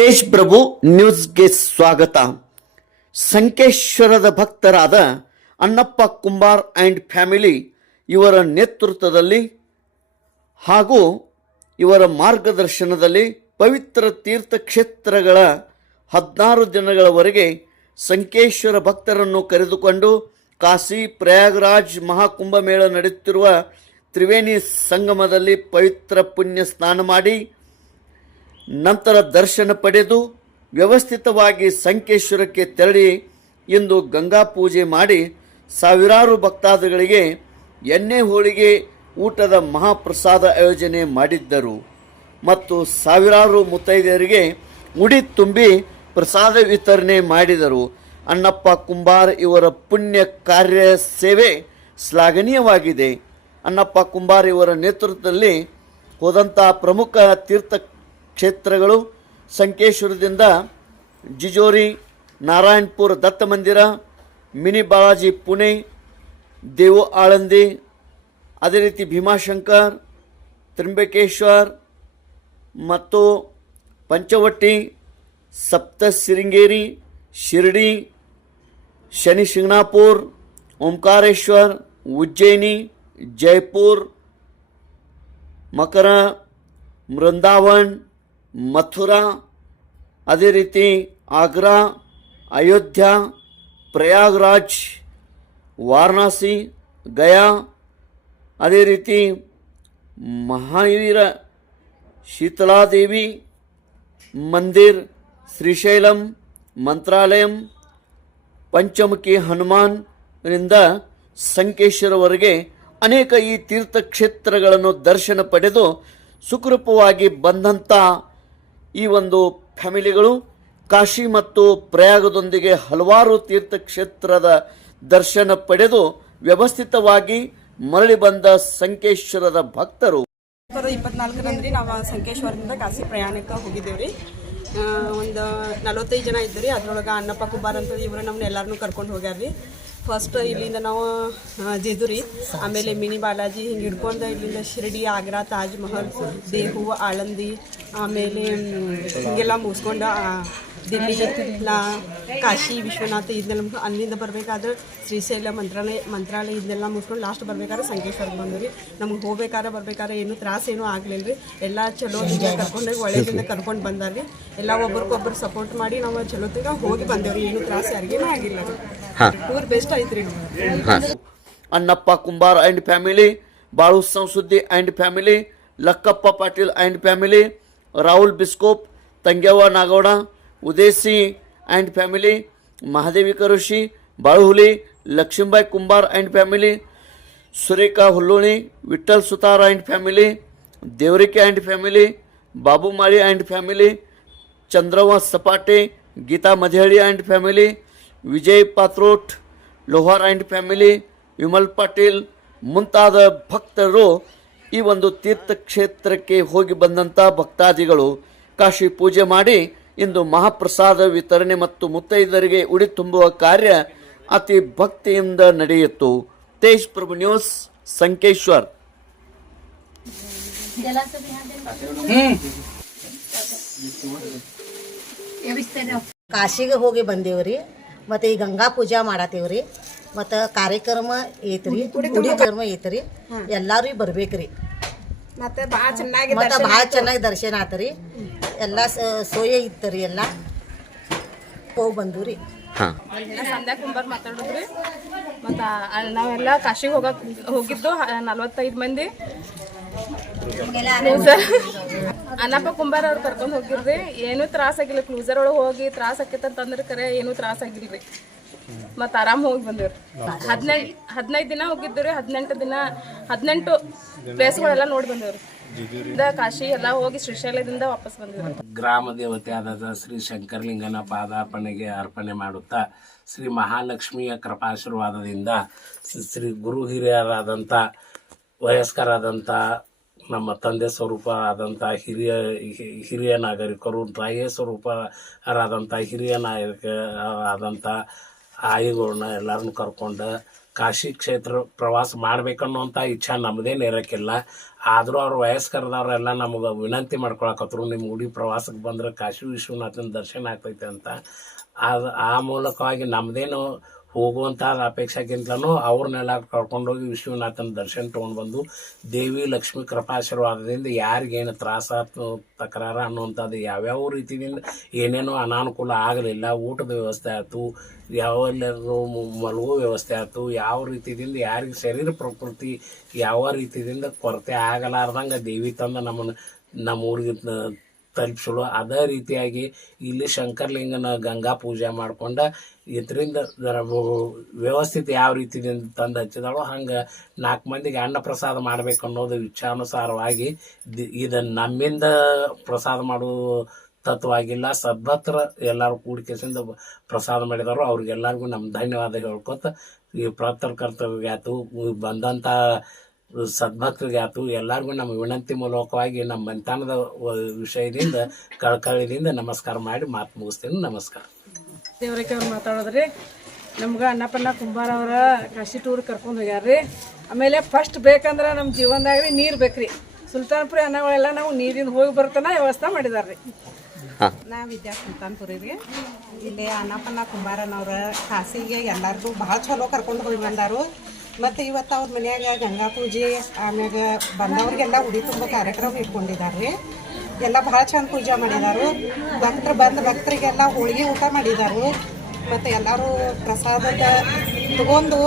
ತೇಜ್ ಪ್ರಭು ನ್ಯೂಸ್ಗೆ ಸ್ವಾಗತ. ಸಂಕೇಶ್ವರದ ಭಕ್ತರಾದ ಅಣ್ಣಪ್ಪ ಕುಂಬಾರ್ ಆ್ಯಂಡ್ ಫ್ಯಾಮಿಲಿ ಇವರ ನೇತೃತ್ವದಲ್ಲಿ ಹಾಗೂ ಇವರ ಮಾರ್ಗದರ್ಶನದಲ್ಲಿ ಪವಿತ್ರ ತೀರ್ಥಕ್ಷೇತ್ರಗಳ ಹದಿನಾರು ದಿನಗಳವರೆಗೆ ಸಂಕೇಶ್ವರ ಭಕ್ತರನ್ನು ಕರೆದುಕೊಂಡು ಕಾಶಿ ಪ್ರಯಾಗರಾಜ್ ಮಹಾಕುಂಭಮೇಳ ನಡೆಯುತ್ತಿರುವ ತ್ರಿವೇಣಿ ಸಂಗಮದಲ್ಲಿ ಪವಿತ್ರ ಪುಣ್ಯ ಸ್ನಾನ ಮಾಡಿ ನಂತರ ದರ್ಶನ ಪಡೆದು ವ್ಯವಸ್ಥಿತವಾಗಿ ಸಂಕೇಶ್ವರಕ್ಕೆ ತೆರಳಿ ಇಂದು ಗಂಗಾ ಪೂಜೆ ಮಾಡಿ ಸಾವಿರಾರು ಭಕ್ತಾದಿಗಳಿಗೆ ಎಣ್ಣೆ ಹೋಳಿಗೆ ಊಟದ ಮಹಾಪ್ರಸಾದ ಆಯೋಜನೆ ಮಾಡಿದ್ದರು. ಮತ್ತು ಸಾವಿರಾರು ಮುತ್ತೈದೆಯರಿಗೆ ಉಡಿ ತುಂಬಿ ಪ್ರಸಾದ ವಿತರಣೆ ಮಾಡಿದರು. ಅಣ್ಣಪ್ಪ ಕುಂಬಾರ್ ಇವರ ಪುಣ್ಯ ಕಾರ್ಯ ಸೇವೆ ಶ್ಲಾಘನೀಯವಾಗಿದೆ. ಅಣ್ಣಪ್ಪ ಕುಂಬಾರ್ ಇವರ ನೇತೃತ್ವದಲ್ಲಿ ಹೋದಂಥ ಪ್ರಮುಖ ತೀರ್ಥ ಕ್ಷೇತ್ರಗಳು ಸಂಕೇಶ್ವರದಿಂದ ಜಿಜೋರಿ, ನಾರಾಯಣಪುರ ದತ್ತ ಮಂದಿರ ಮಿನಿ ಬಾಲಾಜಿ ಪುಣೆ ದೇವು ಆಳಂದಿ ಅದೇ ರೀತಿ ಭೀಮಾಶಂಕರ್ ತ್ರಿಂಬಕೇಶ್ವರ್ ಮತ್ತು ಪಂಚವಟ್ಟಿ ಸಪ್ತ ಸಿರಿಂಗೇರಿ ಶಿರ್ಡಿ ಶನಿ ಶಿಂಗಣಾಪುರ್ ಓಂಕಾರೇಶ್ವರ್, ಉಜ್ಜಯಿನಿ, ಜೈಪುರ್, ಮಕರ ವೃಂದಾವನ್ ಮಥುರಾ, ಅದೇ ರೀತಿ ಆಗ್ರಾ, ಅಯೋಧ್ಯ, ಪ್ರಯಾಗ್ರಾಜ್, ವಾರಣಾಸಿ, ಗಯಾ, ಅದೇ ರೀತಿ ಮಹಾವೀರ ಶೀತಲಾದೇವಿ, ಮಂದಿರ್, ಶ್ರೀಶೈಲಂ, ಮಂತ್ರಾಲಯಂ, ಪಂಚಮುಖಿ ಹನುಮಾನ್ರಿಂದ ಸಂಕೇಶ್ವರವರೆಗೆ ಅನೇಕ ಈ ತೀರ್ಥಕ್ಷೇತ್ರಗಳನ್ನು ದರ್ಶನ ಪಡೆದು ಸುಕೃಪವಾಗಿ ಬಂದಂಥ ಈ ಒಂದು ಫ್ಯಾಮಿಲಿಗಳು ಕಾಶಿ ಮತ್ತು ಪ್ರಯಾಗದೊಂದಿಗೆ ಹಲವಾರು ತೀರ್ಥಕ್ಷೇತ್ರದ ದರ್ಶನ ಪಡೆದು ವ್ಯವಸ್ಥಿತವಾಗಿ ಮರಳಿ ಬಂದ ಸಂಕೇಶ್ವರದ ಭಕ್ತರು. ಇಪ್ಪತ್ನಾಲ್ಕರಂದ್ರಿ ನಾವು ಸಂಕೇಶ್ವರದಿಂದ ಕಾಶಿ ಪ್ರಯಾಣಕ್ಕೆ ಹೋಗಿದ್ದೇವ್ರಿ ಒಂದು ನಲವತ್ತೈದು ಜನ ಇದ್ದರು ರೀ. ಅದ್ರೊಳಗೆ ಅನ್ನಪ್ಪ ಕುಬ್ಬಾರ್ ಅಂತ ಇವರು ನಮ್ಮನ್ನ ಎಲ್ಲರನ್ನೂ ಕರ್ಕೊಂಡು ಹೋಗ್ಯಾರ ರೀ. ಫಸ್ಟ್ ಇಲ್ಲಿಂದ ನಾವು ಜೆದುರಿ, ಆಮೇಲೆ ಮಿನಿ ಬಾಲಾಜಿ ಹಿಂಗೆ ಹಿಡ್ಕೊಂಡು ಇಲ್ಲಿಂದ ಶಿರಡಿ, ಆಗ್ರಾ ತಾಜ್ ಮಹಲ್ ದೇಹು, ಆಳಂದಿ, ಆಮೇಲೆ ಹಿಂಗೆಲ್ಲ ಮುಗಿಸ್ಕೊಂಡು ದಿಲ್ಲಿ ಲಾ ಕಾಶಿ ವಿಶ್ವನಾಥ ಇದನ್ನೆಲ್ಲ ಮುಗಿದು ಅಲ್ಲಿಂದ ಬರಬೇಕಾದ್ರೆ ಶ್ರೀಶೈಲ ಮಂತ್ರಾಲಯ ಮಂತ್ರಾಲಯ ಇದನ್ನೆಲ್ಲ ಮುಗಿಸ್ಕೊಂಡು ಲಾಸ್ಟ್ ಬರಬೇಕಾದ್ರೆ ಸಂಕೇಶ್ವರಕ್ಕೆ ಬಂದ್ರಿ ನಮ್ಗೆ ಹೋಗ್ಬೇಕಾದ್ರೆ ಬರ್ಬೇಕಾದ್ರೆ ಏನು ತ್ರಾಸೇನೂ ಆಗಲಿಲ್ಲ ರೀ ಎಲ್ಲ ಚಲೋದಿಂದ ಕರ್ಕೊಂಡು ಒಳ್ಳೆಯದಿಂದ ಕರ್ಕೊಂಡು ಬಂದಾರ್ರಿ ಎಲ್ಲ ಒಬ್ರಿಗೊಬ್ರು ಸಪೋರ್ಟ್ ಮಾಡಿ ನಾವು ಚಲೋತಿಗ ಹೋಗಿ ಬಂದೇವ್ರಿ ಏನು ತ್ರಾಸ ಯಾರಿಗೇನೂ ಆಗಿಲ್ಲ ರೀ ಟೂರ್ ಬೆಸ್ಟ್ ಐತ್ರಿ ಅನ್ನಪ್ಪ Kumbar and family Balu Samsuddi and family Lakkappa Patil and family Rahul Biskop Tangyavva Nagouda Udesi and family Mahadevi Karushi Baluhuli, Lakshmibai Kumbar and family, Surekha Hulloni Vitthal Sutar and family, Devarike and family, Babu Mali and family Chandravva Sapate, Geeta Madheli and family, Vijay Patrot, Lohar and family, Vimal Patil ಮುಂತಾದ ಭಕ್ತರು ಈ ಒಂದು ತೀರ್ಥಕ್ಷೇತ್ರಕ್ಕೆ ಹೋಗಿ ಬಂದಂಥ ಭಕ್ತಾದಿಗಳು ಕಾಶಿ ಪೂಜೆ ಮಾಡಿ ಇಂದು ಮಹಾಪ್ರಸಾದ ವಿತರಣೆ ಮತ್ತು ಮುತ್ತೈದರಿಗೆ ಉಡಿ ತುಂಬುವ ಕಾರ್ಯ ಅತಿ ಭಕ್ತಿಯಿಂದ ನಡೆಯಿತು. ತೇಜ್ ಪ್ರಭು ನ್ಯೂಸ್ ಸಂಕೇಶ್ವರ್. ಕಾಶಿಗೆ ಹೋಗಿ ಬಂದೇವ್ರಿ ಮತ್ತೆ ಈ ಗಂಗಾ ಪೂಜಾ ಮಾಡತ್ತೇವ್ರಿ ಮತ್ತು ಕಾರ್ಯಕ್ರಮ ಐತ್ರಿ ಕಾರ್ಯಕ್ರಮ ಕರ್ಮ ಐತ್ರಿ ಎಲ್ಲಾರು ಬರ್ಬೇಕ್ರಿ. ಮತ್ತೆ ಬಹಳ ಚೆನ್ನಾಗಿ ಮತ್ತೆ ಭಾಳ ಚೆನ್ನಾಗಿ ದರ್ಶನ ಆತರಿ. ಎಲ್ಲ ಸೋಯೆ ಇತ್ತು ರೀ ಎಲ್ಲ ಹೋಗಿ ಬಂದ್ವಿ ಸಂಧ್ಯಾ ಕುಂಬಾರ್ ಮಾತಾಡೋದ್ರಿ. ಮತ್ತು ನಾವೆಲ್ಲ ಕಾಶಿಗೆ ಹೋಗಕ್ ಹೋಗಿದ್ದು ನಲ್ವತ್ತೈದು ಮಂದಿ. ಅನ್ನಪ್ಪ ಕುಂಬಾರ್ ಅವ್ರು ಕರ್ಕೊಂಡು ಹೋಗಿರ್ರಿ ಏನೂ ತ್ರಾಸ ಆಗಿಲ್ಲ. ಕ್ಲೂಸರ್ ಒಳಗೆ ಹೋಗಿ ತ್ರಾಸ ಆಕೈತೆ ಅಂತಂದ್ರೆ ಕರೆ ಏನು ತ್ರಾಸ ಆಗಿಲ್ರಿ. ಮತ್ತು ಆರಾಮ್ ಹೋಗಿ ಬಂದಿವ್ರಿ. ಹದಿನೈದು ಹದಿನೈದು ದಿನ ಹೋಗಿದ್ದು ರೀ ಹದಿನೆಂಟು ದಿನ ಹದಿನೆಂಟು ಪ್ಲೇಸ್ಗಳೆಲ್ಲ ನೋಡಿ ಬಂದಿವ್ರಿ. ಕಾಶಿ ಎಲ್ಲ ಹೋಗಿ ಶ್ರೀಶೈಲದಿಂದ ವಾಪಸ್ ಗ್ರಾಮ ದೇವತೆಯಾದ ಶ್ರೀ ಶಂಕರಲಿಂಗನ ಪಾದಾರ್ಪಣೆಗೆ ಅರ್ಪಣೆ ಮಾಡುತ್ತಾ ಶ್ರೀ ಮಹಾಲಕ್ಷ್ಮಿಯ ಕೃಪಾಶೀರ್ವಾದದಿಂದ ಶ್ರೀ- ಗುರು ಹಿರಿಯರಾದಂಥ ವಯಸ್ಕರಾದಂಥ ನಮ್ಮ ತಂದೆ ಸ್ವರೂಪ ಆದಂಥ ಹಿರಿಯ ಹಿರಿಯ ನಾಗರಿಕರು ತಾಯಿಯ ಸ್ವರೂಪರಾದಂಥ ಹಿರಿಯ ನಾಯಕ ಆದಂಥ ಆಯಿಗಳನ್ನ ಎಲ್ಲರನ್ನು ಕರ್ಕೊಂಡು ಕಾಶಿ ಕ್ಷೇತ್ರ ಪ್ರವಾಸ ಮಾಡ್ಬೇಕನ್ನುವಂಥ ಇಚ್ಛಾ ನಮ್ಮದೇನು ಇರೋಕ್ಕಿಲ್ಲ. ಆದರೂ ಅವ್ರು ವಯಸ್ಕರದವರೆಲ್ಲ ನಮಗೆ ವಿನಂತಿ ಮಾಡ್ಕೊಳಕತ್ರು ನಿಮ್ಮ ಉಡಿ ಪ್ರವಾಸಕ್ಕೆ ಬಂದ್ರೆ ಕಾಶಿ ವಿಶ್ವನಾಥನ ದರ್ಶನ ಆಗ್ತೈತೆ ಅಂತ. ಅದು ಆ ಮೂಲಕವಾಗಿ ನಮ್ಮದೇನು ಹೋಗುವಂಥ ಅಪೇಕ್ಷೆಗಿಂತಲೂ ಅವ್ರನ್ನೆಲ್ಲ ಕರ್ಕೊಂಡೋಗಿ ವಿಶ್ವನಾಥನ ದರ್ಶನ ತೊಗೊಂಡು ಬಂದು ದೇವಿ ಲಕ್ಷ್ಮಿ ಕೃಪಾಶೀರ್ವಾದದಿಂದ ಯಾರಿಗೇನು ತ್ರಾಸ ತಕರಾರ ಅನ್ನುವಂಥದ್ದು ಯಾವ್ಯಾವ ರೀತಿಯಿಂದ ಏನೇನೋ ಅನಾನುಕೂಲ ಆಗಲಿಲ್ಲ, ಊಟದ ವ್ಯವಸ್ಥೆ ಆಯಿತು ಯಾವೆಲ್ಲರೂ ಮಲಗೋ ವ್ಯವಸ್ಥೆ ಆಯಿತು, ಯಾವ ರೀತಿಯಿಂದ ಯಾರಿಗೆ ಶರೀರ ಪ್ರಕೃತಿ ಯಾವ ರೀತಿಯಿಂದ ಕೊರತೆ ಆಗಲಾರ್ದಂಗೆ ದೇವಿ ತಂದು ನಮ್ಮನ್ನು ನಮ್ಮ ಊರಿಗೆ ತಲುಪಿಸಲು ಅದೇ ರೀತಿಯಾಗಿ ಇಲ್ಲಿ ಶಂಕರಲಿಂಗನ ಗಂಗಾ ಪೂಜೆ ಮಾಡ್ಕೊಂಡ ಇದರಿಂದ ವ್ಯವಸ್ಥಿತ ಯಾವ ರೀತಿಯಿಂದ ತಂದು ಹಚ್ಚಿದಾಳೋ ಹಂಗೆ ನಾಲ್ಕು ಮಂದಿಗೆ ಅನ್ನ ಪ್ರಸಾದ ಮಾಡ್ಬೇಕು ಅನ್ನೋದು ಇಚ್ಛಾನುಸಾರವಾಗಿ ಇದನ್ನು ನಮ್ಮಿಂದ ಪ್ರಸಾದ ಮಾಡೋ ತತ್ವವಾಗಿಲ್ಲ. ಸದ್ಭಕ್ತರ ಎಲ್ಲರೂ ಕೂಡಿಕೆಸಿಂದ ಪ್ರಸಾದ ಮಾಡಿದಾರೋ ಅವ್ರಿಗೆಲ್ಲರಿಗೂ ನಮ್ಮ ಧನ್ಯವಾದ ಹೇಳ್ಕೊತ ಈ ಪ್ರಥರ ಕರ್ತವ್ಯ ಆತು ಬಂದಂಥ ಸದ್ಭಕ್ತರಿಗೆ ಆಯ್ತು ಎಲ್ಲರಿಗೂ ನಮ್ಮ ವಿನಂತಿ ಮೂಲಕವಾಗಿ ನಮ್ಮ ಮಂತಾನದ ವಿಷಯದಿಂದ ಕಳಕಳಿದಿಂದ ನಮಸ್ಕಾರ ಮಾಡಿ ಮಾತು ಮುಗಿಸ್ತೀನಿ. ನಮಸ್ಕಾರ. ದೇವರಕ್ಕೆ ಅವ್ರು ಮಾತಾಡೋದ್ರಿ. ನಮ್ಗೆ ಅನ್ನಪನ್ನ ಕುಂಬಾರ ಅವರ ಕಾಶಿ ಟೂರ್ ಕರ್ಕೊಂಡು ಹೋಗ್ಯಾರ್ರಿ. ಆಮೇಲೆ ಫಸ್ಟ್ ಬೇಕಂದ್ರೆ ನಮ್ಮ ಜೀವನದಾಗ ರೀ ನೀರು ಬೇಕ್ರಿ. ಸುಲ್ತಾನ್ಪುರಿ ಅನ್ನಗಳೆಲ್ಲ ನಾವು ನೀರಿನ ಹೋಗಿ ಬರ್ತಾನ ವ್ಯವಸ್ಥೆ ಮಾಡಿದಾರ್ರಿ. ನಾ ವಿದ್ಯಾ ಸುಲ್ತಾನ್ಪುರಿ ರೀ ಇಲ್ಲಿ ಅಣ್ಣಪ್ಪನ ಕುಂಬಾರನವ್ರ ಕಾಸಿಗೆ ಎಲ್ಲರಿಗೂ ಭಾಳ ಚಲೋ ಕರ್ಕೊಂಡು ಹೋಗಿ ಬಂದಾರು. ಮತ್ತು ಇವತ್ತು ಅವ್ರ ಮನ್ಯಾಗ ಗಂಗಾ ಪೂಜೆ, ಆಮ್ಯಾಗ ಬಂದವ್ರಿಗೆಲ್ಲ ಉಡಿ ತುಂಬ ಕಾರ್ಯಕ್ರಮ ಇಟ್ಕೊಂಡಿದ್ದಾರೆ. ಎಲ್ಲ ಭಾಳ ಚಂದ ಪೂಜೆ ಮಾಡಿದಾರು. ಭಕ್ತರು ಬಂದ ಭಕ್ತರಿಗೆಲ್ಲ ಹೋಳಿಗೆ ಊಟ ಮಾಡಿದಾರು. ಮತ್ತು ಎಲ್ಲರೂ ಪ್ರಸಾದದ ತಗೊಂಡು